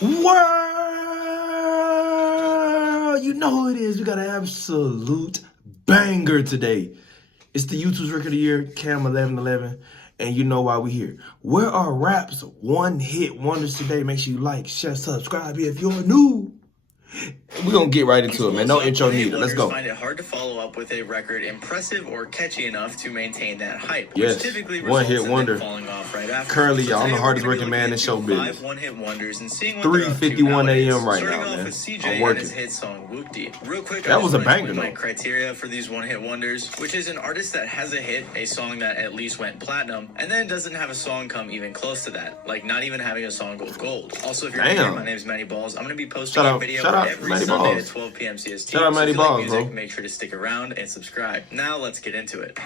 World, you know who it is. We got an absolute banger today. It's the YouTube's Record of the Year, Cam 1111, and you know why we here. Where are rap's one-hit wonders today? Make sure you like, share, subscribe if you're new. We're going to get right into it, man. No intro needed. Let's go. Find it hard to follow up with a record impressive or catchy enough to maintain that hype. Yes, which typically one-hit wonder. Falling off right after. Currently, so I'm the hardest working man in show business. 5 one-hit wonders and seeing what 3:51 a.m. right starting now, off man. with CJ I'm and working. his hit song Whoop-Dee. Real quick, that was a banger, my though. criteria for these one-hit wonders, which is an artist that has a hit, a song that at least went platinum, and then doesn't have a song come even close to that, like not even having a song go gold. Also, if you're new here, my name is Manny Balls. I'm going to be posting a video every Sunday at 12 p.m. CST. Shout out Manny Balls, music, bro. Make sure to stick around and subscribe. Now let's get into it.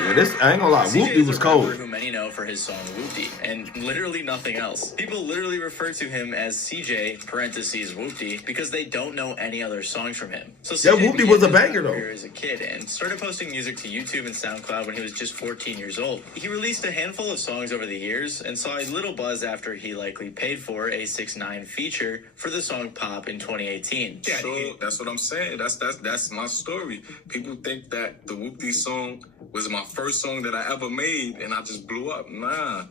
Yeah, this, I ain't gonna lie, Whoop-Dee was cold. Who many know for his song Whoop-Dee, and literally nothing else. People literally refer to him as CJ, parentheses Whoop-Dee, because they don't know any other songs from him. So CJ Whoop-Dee was a banger, though. As a kid, and started posting music to YouTube and SoundCloud when he was just 14 years old. He released a handful of songs over the years, and saw a little buzz after he likely paid for a 6ix9ine feature for the song Pop in 2018. Yeah, so that's what I'm saying. That's my story. People think that the Whoop-Dee song was my first song that I ever made and I just blew up. Nah,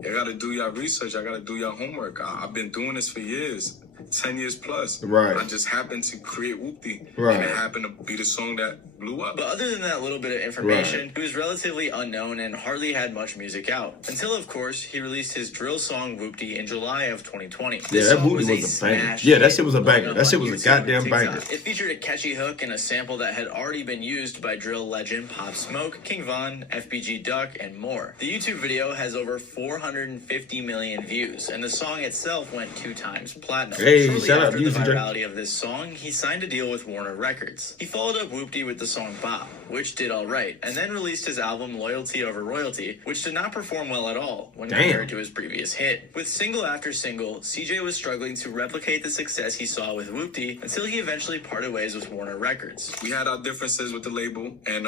you gotta do your research. I gotta do your homework. I've been doing this for years, 10 years plus. Right. I just happened to create Whoop-Dee. Right. And it happened to be the song that blew up. But other than that little bit of information, he was relatively unknown and hardly had much music out. Until, of course, he released his drill song Whoop-Dee in July of 2020. Yeah, that Whoop-Dee was a banger. Yeah, that shit was a banger. That shit was a goddamn banger. It featured a catchy hook and a sample that had already been used by drill legend Pop Smoke, King Von, FBG Duck, and more. The YouTube video has over 450 million views, and the song itself went 2 times platinum. Hey, Shortly shout out after to the you, virality of this song, he signed a deal with Warner Records. He followed up Whoop-Dee with the song Bop, which did alright, and then released his album Loyalty Over Royalty, which did not perform well at all when compared to his previous hit. With single after single, CJ was struggling to replicate the success he saw with Whoop-Dee until he eventually parted ways with Warner Records. We had our differences with the label and,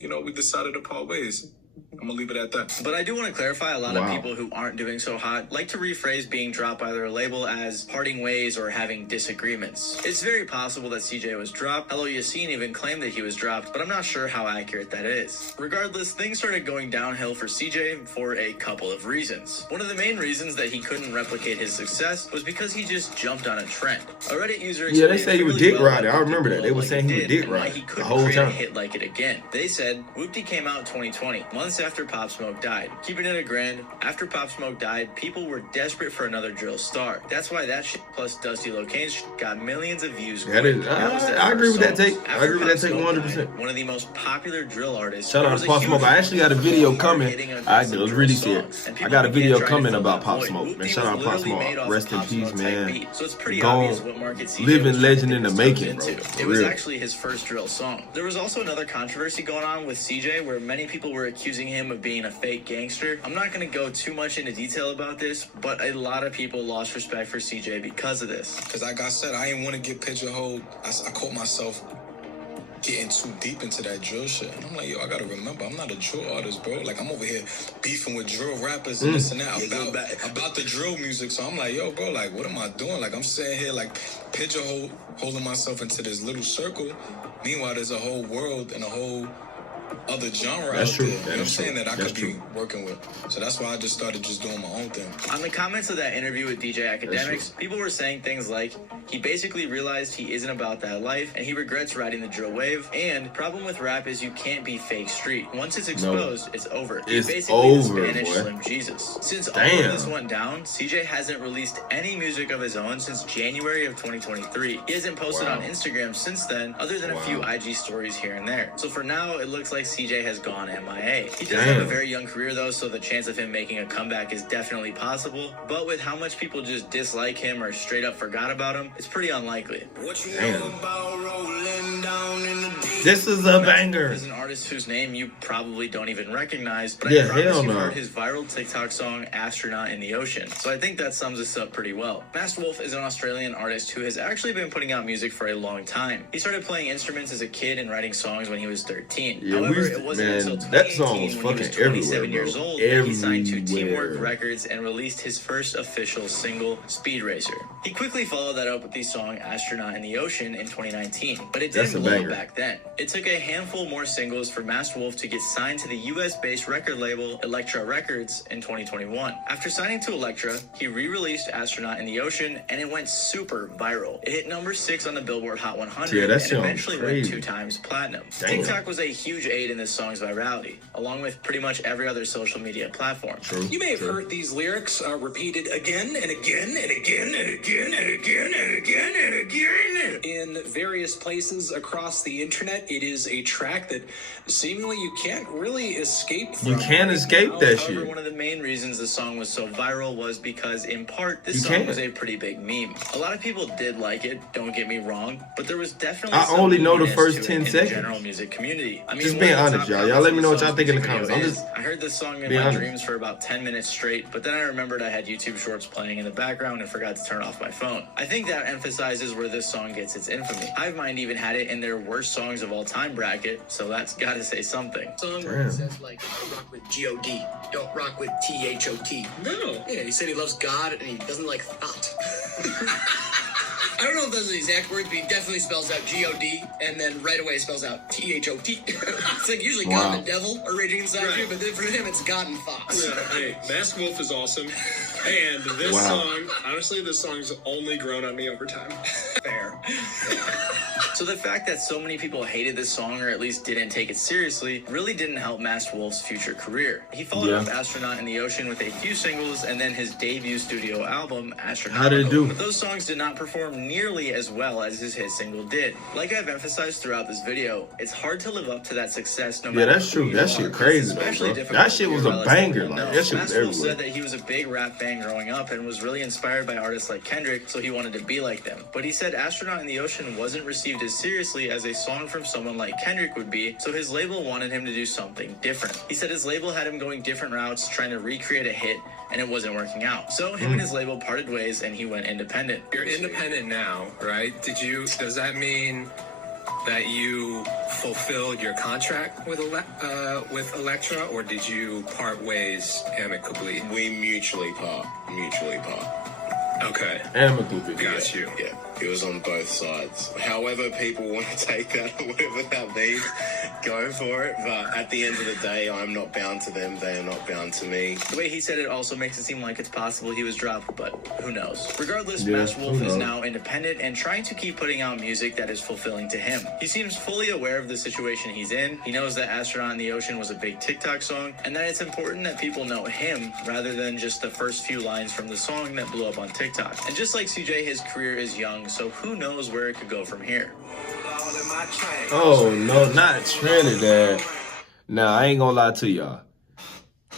we decided to part ways. I'm gonna leave it at that. But I do want to clarify, a lot of people who aren't doing so hot like to rephrase being dropped by their label as parting ways or having disagreements. It's very possible that CJ was dropped, although Yassine even claimed that he was dropped, but I'm not sure how accurate that is. Regardless, things started going downhill for CJ for a couple of reasons. One of the main reasons that he couldn't replicate his success was because he just jumped on a trend. A Reddit user they say he was dick riding. I remember that. They were saying he was dick riding the whole time. Hit like it again. They said Whoop-Dee came out in 2020, months after Pop Smoke died. Keeping it $1,000, after Pop Smoke died, people were desperate for another drill star. That's why that shit plus Dusty Locane's shit got millions of views. That is, I agree with that take. I agree with that take 100%. One of the most popular drill artists. Shout out to Pop Smoke. I actually got a video coming. I was really serious. I got a video coming about Pop Smoke, man. Shout out Pop Smoke. Rest in peace, man. So it's pretty obvious what market CJ living legend in the making, bro. It was actually his first drill song. There was also another controversy going on with CJ where many people were accusing him of being a fake gangster. I'm not going to go too much into detail about this, but a lot of people lost respect for CJ because of this. Because like I said, I didn't want to get pigeonholed. I caught myself getting too deep into that drill shit. And I'm like, yo, I gotta remember, I'm not a drill artist, bro. Like, I'm over here beefing with drill rappers and this and that about the drill music. So I'm like, yo, bro, like, what am I doing? Like, I'm sitting here, like, holding myself into this little circle. Meanwhile, there's a whole world and a whole other genre out there, you know what I'm saying, that I could be working with. So that's why I just started just doing my own thing. On the comments of that interview with DJ Academics, people were saying things like, he basically realized he isn't about that life, and he regrets riding the drill wave, and problem with rap is you can't be fake street. Once it's exposed, it's over. He's basically the Spanish Slim Jesus. Since all of this went down, CJ hasn't released any music of his own since January of 2023. He hasn't posted on Instagram since then, other than a few IG stories here and there. So for now, it looks like CJ has gone MIA. He does have a very young career though, so the chance of him making a comeback is definitely possible, but with how much people just dislike him or straight up forgot about him, it's pretty unlikely. What you know about rolling down in the This is a banger. Is an artist whose name you probably don't even recognize, but Yeah, I promise hell you've no. heard his viral TikTok song "Astronaut in the Ocean." So I think that sums this up pretty well. Masked Wolf is an Australian artist who has actually been putting out music for a long time. He started playing instruments as a kid and writing songs when he was 13. Yeah, However, it wasn't until that song was 2018 when he was fucking 27 everywhere, years bro. old that he signed to Everywhere. Teamwork Records and released his first official single, Speed Racer. He quickly followed that up with the song "Astronaut in the Ocean" in 2019, but it That's didn't a blow banger. back then. It took a handful more singles for Masked Wolf to get signed to the US-based record label Elektra Records in 2021. After signing to Elektra, he re-released "Astronaut in the Ocean" and it went super viral. It hit number 6 on the Billboard Hot 100 Yeah, that and sounds eventually crazy. went 2 times platinum. Damn. TikTok was a huge aid in this song's virality, along with pretty much every other social media platform. True. You may have heard these lyrics repeated again and again and again and again and again and again and again in various places across the internet. It is a track that seemingly you can't really escape from. You can't right escape now. that However, shit. one of the main reasons the song was so viral was because, in part, this You song can't. was a pretty big meme. A lot of people did like it, don't get me wrong, but there was definitely I some only know the meanness first to it 10 in seconds. the general music community. I mean, Just one being of the honest, top y'all. comments Y'all let me on know what the y'all think in the song's comments. music I'm video just is, I heard this song in being my honest. dreams for about 10 minutes straight, but then I remembered I had YouTube Shorts playing in the background and forgot to turn off my phone. I think that emphasizes where this song gets its infamy. Hive Mind even had it in their worst songs of all time bracket, so that's gotta say something. Song where Damn. it says like rock with G-O-D, don't rock with T-H-O-T. No. Yeah, he said he loves God and he doesn't like thought. I don't know if those are the exact words, but he definitely spells out G-O-D and then right away spells out T-H-O-T. It's like usually God Wow. and the devil are raging inside Right. you, but then for him it's God and thoughts. Yeah, hey, Masked Wolf is awesome. And this Wow. song, honestly, this song's only grown on me over time. Fair. So the fact that so many people hated this song or at least didn't take it seriously really didn't help Masked Wolf's future career. He followed Yeah. up Astronaut in the Ocean with a few singles and then his debut studio album, Astronaut. How did it do? But those songs did not perform nearly as well as his hit single did. Like I've emphasized throughout this video, it's hard to live up to that success no Yeah, matter that's who true. you That are. shit It's crazy, though, especially bro. difficult That shit when was you're a relatively banger. unknown. Like, that shit was Masked Wolf everywhere. said that he was a big rap fan growing up and was really inspired by artists like Kendrick, so he wanted to be like them. But he said Astronaut in the Ocean wasn't received as seriously as a song from someone like Kendrick would be, so his label wanted him to do something different. He said his label had him going different routes, trying to recreate a hit, and it wasn't working out. So him and his label parted ways and he went independent. You're independent now, right? Does that mean that you fulfilled your contract with Elektra, or did you part ways amicably? We mutually part. Okay, Amicably. got you. Yeah, it was on both sides. However people want to take that, whatever that means, go for it. But at the end of the day, I'm not bound to them. They are not bound to me. The way he said it also makes it seem like it's possible he was dropped, but who knows? Regardless, Yeah, Masked Wolf who is knows? now independent and trying to keep putting out music that is fulfilling to him. He seems fully aware of the situation he's in. He knows that Astronaut in the Ocean was a big TikTok song, and that it's important that people know him rather than just the first few lines from the song that blew up on TikTok. And just like CJ, his career is young, so who knows where it could go from here. Oh, no, not Trinidad. Now, I ain't gonna lie to y'all.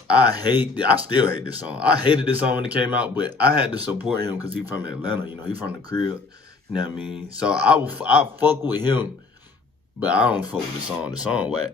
I still hate this song. I hated this song when it came out, but I had to support him because he's from Atlanta. You know, he from the crib. You know what I mean? So I fuck with him, but I don't fuck with the song. The song whack.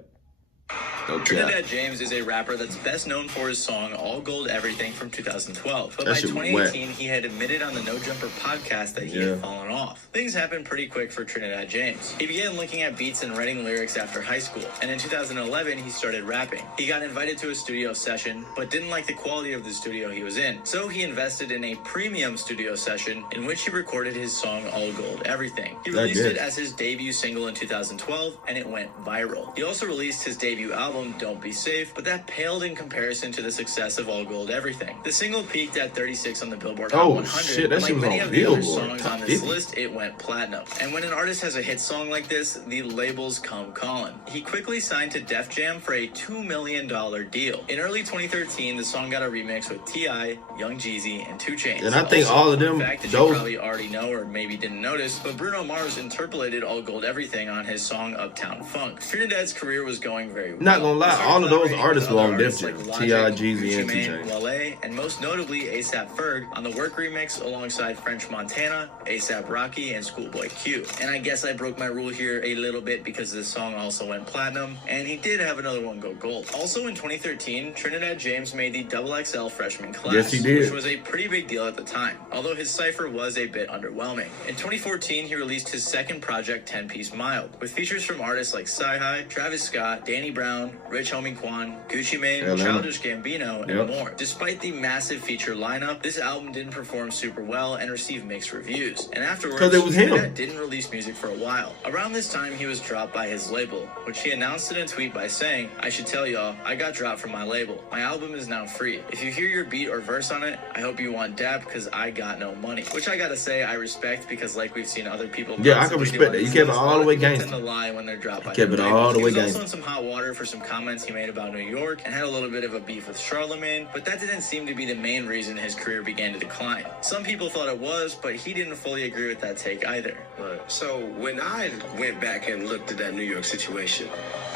Okay. Trinidad James is a rapper that's best known for his song All Gold Everything from 2012. But That by shit was 2018, he had admitted on the No Jumper podcast that he Yeah. had fallen off. Things happened pretty quick for Trinidad James. He began looking at beats and writing lyrics after high school. And in 2011, he started rapping. He got invited to a studio session, but didn't like the quality of the studio he was in. So he invested in a premium studio session in which he recorded his song All Gold Everything. He That released good. it as his debut single in 2012, and it went viral. He also released his debut album, Don't Be Safe, but that paled in comparison to the success of All Gold Everything. The single peaked at 36 on the Billboard Hot Oh, 100, shit, that but shit like was many on of the other Billboard, songs top on this 50. list, it went platinum. And when an artist has a hit song like this, the labels come calling. He quickly signed to Def Jam for a $2 million deal. In early 2013, the song got a remix with T.I., Young Jeezy, and 2 Chainz. And I think Also, all of fun them, fact that those- you probably already know or maybe didn't notice, but Bruno Mars interpolated All Gold Everything on his song Uptown Funk. Trinidad's career was going very well. Now, not gonna lie, all of those Started artists were on Def collaborating Jam. with T.I., Logic, Jeezy, Gucci and Mane, T-Chain. Wale, and most notably ASAP Ferg on the Work remix alongside French Montana, ASAP Rocky, and Schoolboy Q. And I guess I broke my rule here a little bit because this song also went platinum, and he did have another one go gold. Also in 2013, Trinidad James made the XXL freshman class, Yes, he did. which was a pretty big deal at the time, although his cypher was a bit underwhelming. In 2014, he released his second project, 10-Piece Mild, with features from artists like Sci-Hi, Travis Scott, Danny Brown, Rich Homie Quan, Gucci Mane, Atlanta. Childish Gambino, and Yep. more. Despite the massive feature lineup, this album didn't perform super well and received mixed reviews. And afterwards, 'Cause it was him. Trinidad didn't release music for a while. Around this time, he was dropped by his label, which he announced in a tweet by saying, "I should tell y'all, I got dropped from my label. My album is now free. If you hear your beat or verse on it, I hope you want dap because I got no money." Which I gotta say, I respect because like we've seen other people. Yeah, I can constantly respect do that. You on kept these it all the way lists, a lot of gangster. people tend to lie when they're dropped by Kept their it label. all the way He was also gangster. in some hot water for some comments he made about New York and had a little bit of a beef with Charlemagne, but that didn't seem to be the main reason his career began to decline. Some people thought it was, but he didn't fully agree with that take either. Right. So when I went back and looked at that New York situation,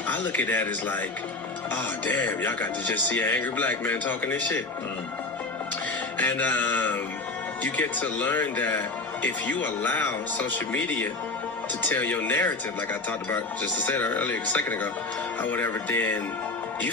I look at that as like, oh damn, y'all got to just see an angry black man talking this shit. And you get to learn that if you allow social media to tell your narrative, like I talked about just to say that earlier, a second ago, or whatever, then you.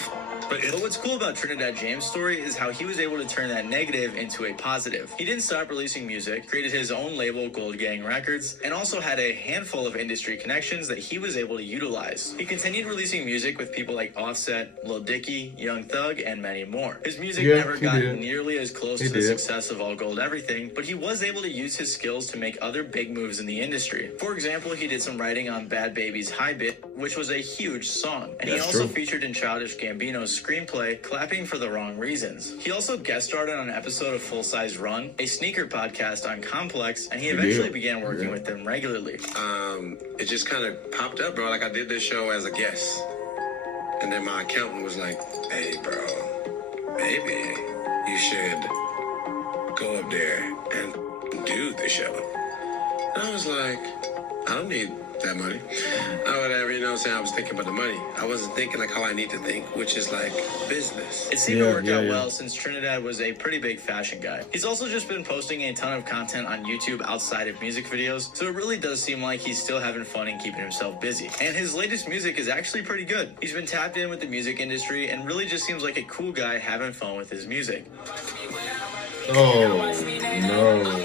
But what's cool about Trinidad James' story is how he was able to turn that negative into a positive. He didn't stop releasing music, created his own label, Gold Gang Records, and also had a handful of industry connections that he was able to utilize. He continued releasing music with people like Offset, Lil Dicky, Young Thug, and many more. His music never he got did. nearly as close He to the did. success of All Gold Everything, but he was able to use his skills to make other big moves in the industry. For example, he did some writing on Bad Baby's High Bit, which was a huge song, and he That's also true. featured in Childish Gambino's screenplay, Clapping for the Wrong Reasons. He also guest starred on an episode of Full Size Run, a sneaker podcast on Complex, and he eventually did. began working with them regularly. It just kind of popped up, bro. Like I did this show as a guest, and then my accountant was like, "Hey, bro, maybe you should go up there and do the show." And I was like, "I don't need that money." Or whatever, you know what I'm saying? I was thinking about the money. I wasn't thinking like how I need to think, which is like business. It seemed Yeah, to work yeah, out yeah. well since Trinidad was a pretty big fashion guy. He's also just been posting a ton of content on YouTube outside of music videos, so it really does seem like he's still having fun and keeping himself busy. And his latest music is actually pretty good. He's been tapped in with the music industry and really just seems like a cool guy having fun with his music. Oh, no.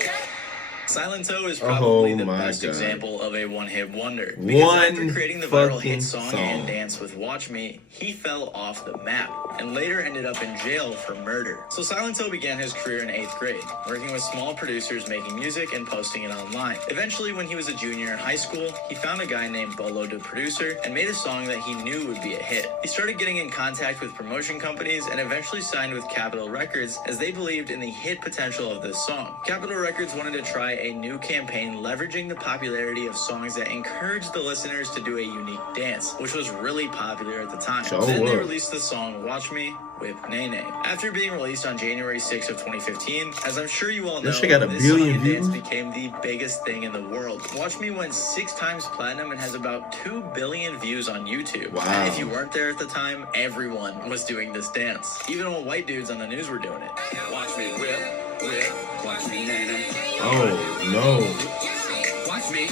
Silento is probably the my best God. example of a one-hit wonder. Because One after creating the viral fucking hit song song. and dance with Watch Me, he fell off the map and later ended up in jail for murder. So Silento began his career in 8th grade, working with small producers making music and posting it online. Eventually, when he was a junior in high school, he found a guy named Bolo, the producer, and made a song that he knew would be a hit. He started getting in contact with promotion companies and eventually signed with Capitol Records as they believed in the hit potential of this song. Capitol Records wanted to try a new campaign leveraging the popularity of songs that encouraged the listeners to do a unique dance, which was really popular at the time. So Then they what? released the song Watch Me with Nene. After being released on January 6th of 2015, as I'm sure you all know, That shit got a this billion song and dance views? became the biggest thing in the world. Watch Me went 6 times platinum and has about 2 billion views on YouTube. Wow. And if you weren't there at the time, everyone was doing this dance. Even old white dudes on the news were doing it. Watch me whip, watch me nana. Oh, no. Watch me.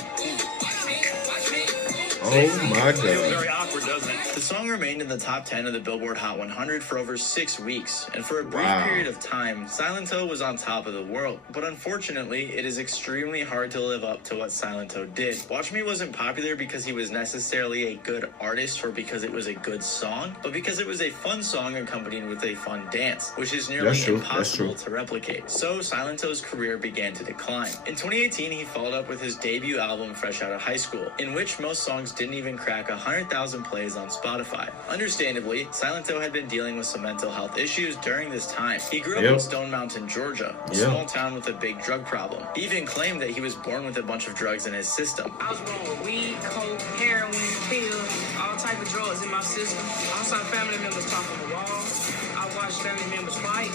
Oh, my God. Very awkward, doesn't it? The song remained in the top 10 of the Billboard Hot 100 for over 6 weeks, and for a brief Wow. period of time, Silento was on top of the world. But unfortunately, it is extremely hard to live up to what Silento did. Watch Me wasn't popular because he was necessarily a good artist or because it was a good song, but because it was a fun song accompanied with a fun dance, which is nearly That's true, that's impossible true. to replicate. So Silento's career began to decline. In 2018, he followed up with his debut album Fresh Out of High School, in which most songs didn't even crack 100,000 plays on Spotify. Understandably, Silento had been dealing with some mental health issues during this time. He grew up Yep. in Stone Mountain, Georgia, a Yep. small town with a big drug problem. He even claimed that he was born with a bunch of drugs in his system. I was born with weed, coke, heroin, pills, all type of drugs in my system. I saw family members talk on the wall. I watched family members fight.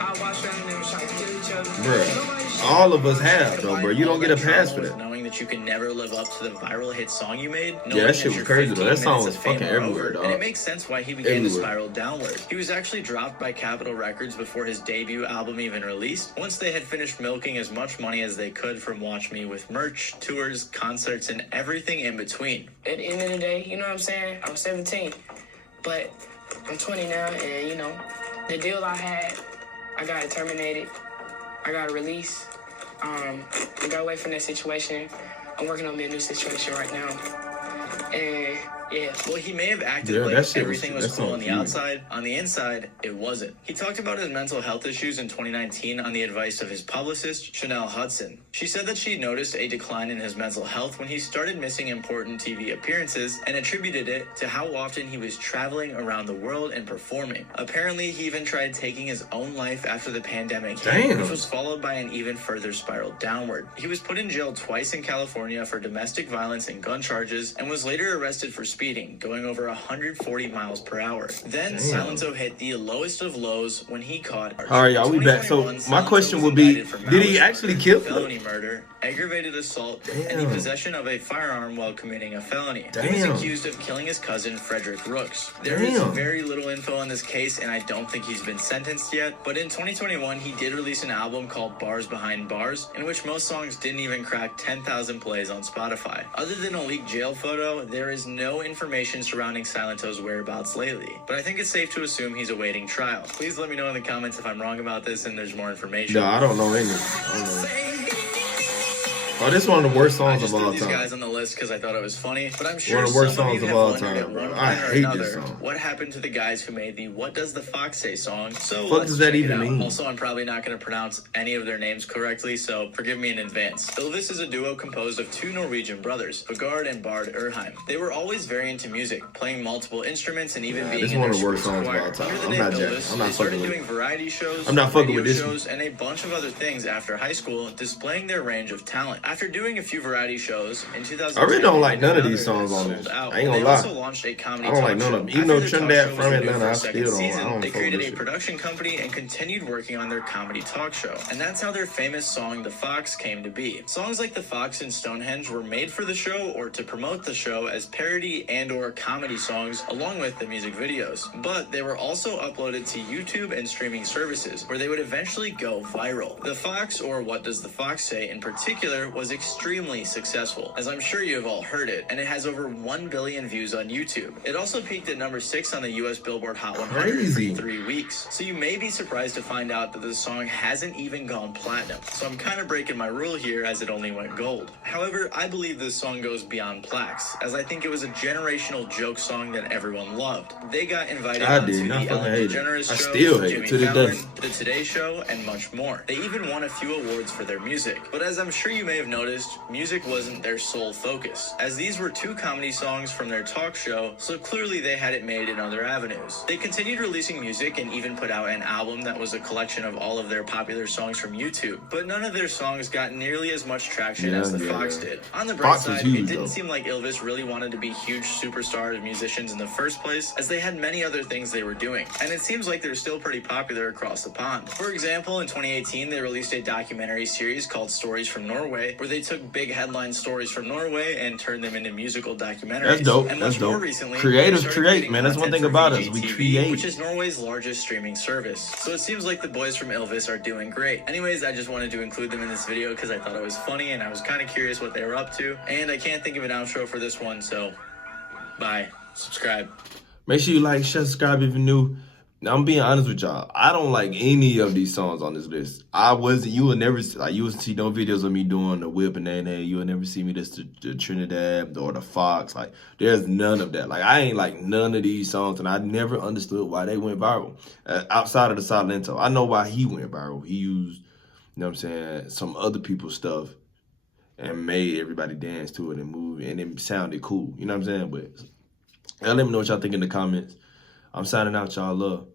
I watched family members try to kill each other. Bruh, all of us have, though, bro. You don't get a pass for that. Knowing the that you can never live up to the viral hit song you made, knowing Yeah, that shit that was your crazy though. 15 That song minutes was of fame fucking are everywhere, over, dog. and it makes sense why he began to Everywhere. spiral downward. He was actually dropped by Capitol Records before his debut album even released, once they had finished milking as much money as they could from Watch Me with merch, tours, concerts, and everything in between. At the end of the day, you know what I'm saying? I was 17, but I'm 20 now, and you know, the deal I had, I got it terminated. I got a release. I got away from that situation. I'm working on me a new situation right now. And yeah. Well, he may have acted Yeah, like that shit everything was that cool song on the huge. outside. On the inside, it wasn't. He talked about his mental health issues in 2019 on the advice of his publicist, Chanel Hudson. She said that she noticed a decline in his mental health when he started missing important TV appearances and attributed it to how often he was traveling around the world and performing. Apparently, he even tried taking his own life after the pandemic hit, Damn. which was followed by an even further spiral downward. He was put in jail twice in California for domestic violence and gun charges and was later arrested for speeding, going over 140 miles per hour. Then Silento hit the lowest of lows when he caught. All right, y'all, we back. So, 2021, my Silento question was would be, indicted for did he malice actually murder, kill him? felony murder, aggravated assault, and the Damn. possession of a firearm while committing a felony. He Damn. was accused of killing his cousin, Frederick Rooks. There is Damn. very little info on this case, and I don't think he's been sentenced yet, but in 2021, he did release an album called Bars Behind Bars, in which most songs didn't even crack 10,000 plays on Spotify. Other than a leaked jail photo, there is no information surrounding Silento's whereabouts lately, but I think it's safe to assume he's awaiting trial. Please let me know in the comments if I'm wrong about this and there's more information. No, I don't know any. I don't know. Oh, this is one of the worst I songs just of threw all these time. guys on the list because I thought it was funny, but I'm sure One of the worst some of you songs of have all wondered at time, one bro. point I or hate another this song. what happened to the guys who made the What Does the Fox Say song. So What let's does that check it even out. mean? Also, I'm probably not going to pronounce any of their names correctly, so forgive me in advance. Ylvis is a duo composed of two Norwegian brothers, Vegard and Bard Erheim. They were always very into music, playing multiple instruments and even being this in one their of the worst sports songs of choir. all time. Under the I'm name not jacking. Ylvis, I'm not they started fucking with doing variety shows, I'm not fucking radio with this shows, and a bunch of other things after high school, displaying their range of talent. After doing a few variety shows in 2010, I really don't like none of they these songs on sold this. out. I ain't gonna They lie. also launched a comedy I don't like talk none of show. them. Even After though their Trinidad talk show from was renewed Atlanta, for I a second still don't. season, I don't they fuck with created this a shit. production company and continued working on their comedy talk show. And that's how their famous song, The Fox, came to be. Songs like The Fox and Stonehenge were made for the show or to promote the show as parody and or comedy songs along with the music videos. But they were also uploaded to YouTube and streaming services where they would eventually go viral. The Fox, or What Does the Fox Say in particular, was extremely successful, as I'm sure you have all heard it, and it has over 1 billion views on YouTube. It also peaked at number 6 on the US Billboard Hot 100 Crazy. for 3 weeks. So you may be surprised to find out that the song hasn't even gone platinum. So I'm kind of breaking my rule here as it only went gold. However, I believe this song goes beyond plaques, as I think it was a generational joke song that everyone loved. They got invited I onto did not the fucking Ellen hate it. DeGeneres I show, still hate it Jimmy to this Fallon, day. The Today Show, and much more. They even won a few awards for their music. But as I'm sure you may have noticed, music wasn't their sole focus, as these were two comedy songs from their talk show, so clearly they had it made in other avenues. They continued releasing music and even put out an album that was a collection of all of their popular songs from YouTube, but none of their songs got nearly as much traction as the Fox did. On the bright Fox was side, huge, it didn't though. seem like Ylvis really wanted to be huge superstars musicians in the first place, as they had many other things they were doing, and it seems like they're still pretty popular across the pond. For example, in 2018, they released a documentary series called Stories from Norway, where they took big headline stories from Norway and turned them into musical documentaries. That's dope. And That's much more dope. recently, Creators they started create, creating man. That's one content thing for about us. We VGTV, create. which is Norway's largest streaming service. So it seems like the boys from Ylvis are doing great. Anyways, I just wanted to include them in this video because I thought it was funny and I was kind of curious what they were up to. And I can't think of an outro for this one, so bye. Subscribe. Make sure you like, share, subscribe if you're new. Now, I'm being honest with y'all. I don't like any of these songs on this list. You will never see no videos of me doing the whip and that. You will never see me listen to the Trinidad or the Fox. Like, there's none of that. Like, I ain't like none of these songs, and I never understood why they went viral. Outside of the Silento, I know why he went viral. He used, you know what I'm saying, some other people's stuff and made everybody dance to it and move, and it sounded cool. You know what I'm saying? But let me know what y'all think in the comments. I'm signing out, y'all. Love.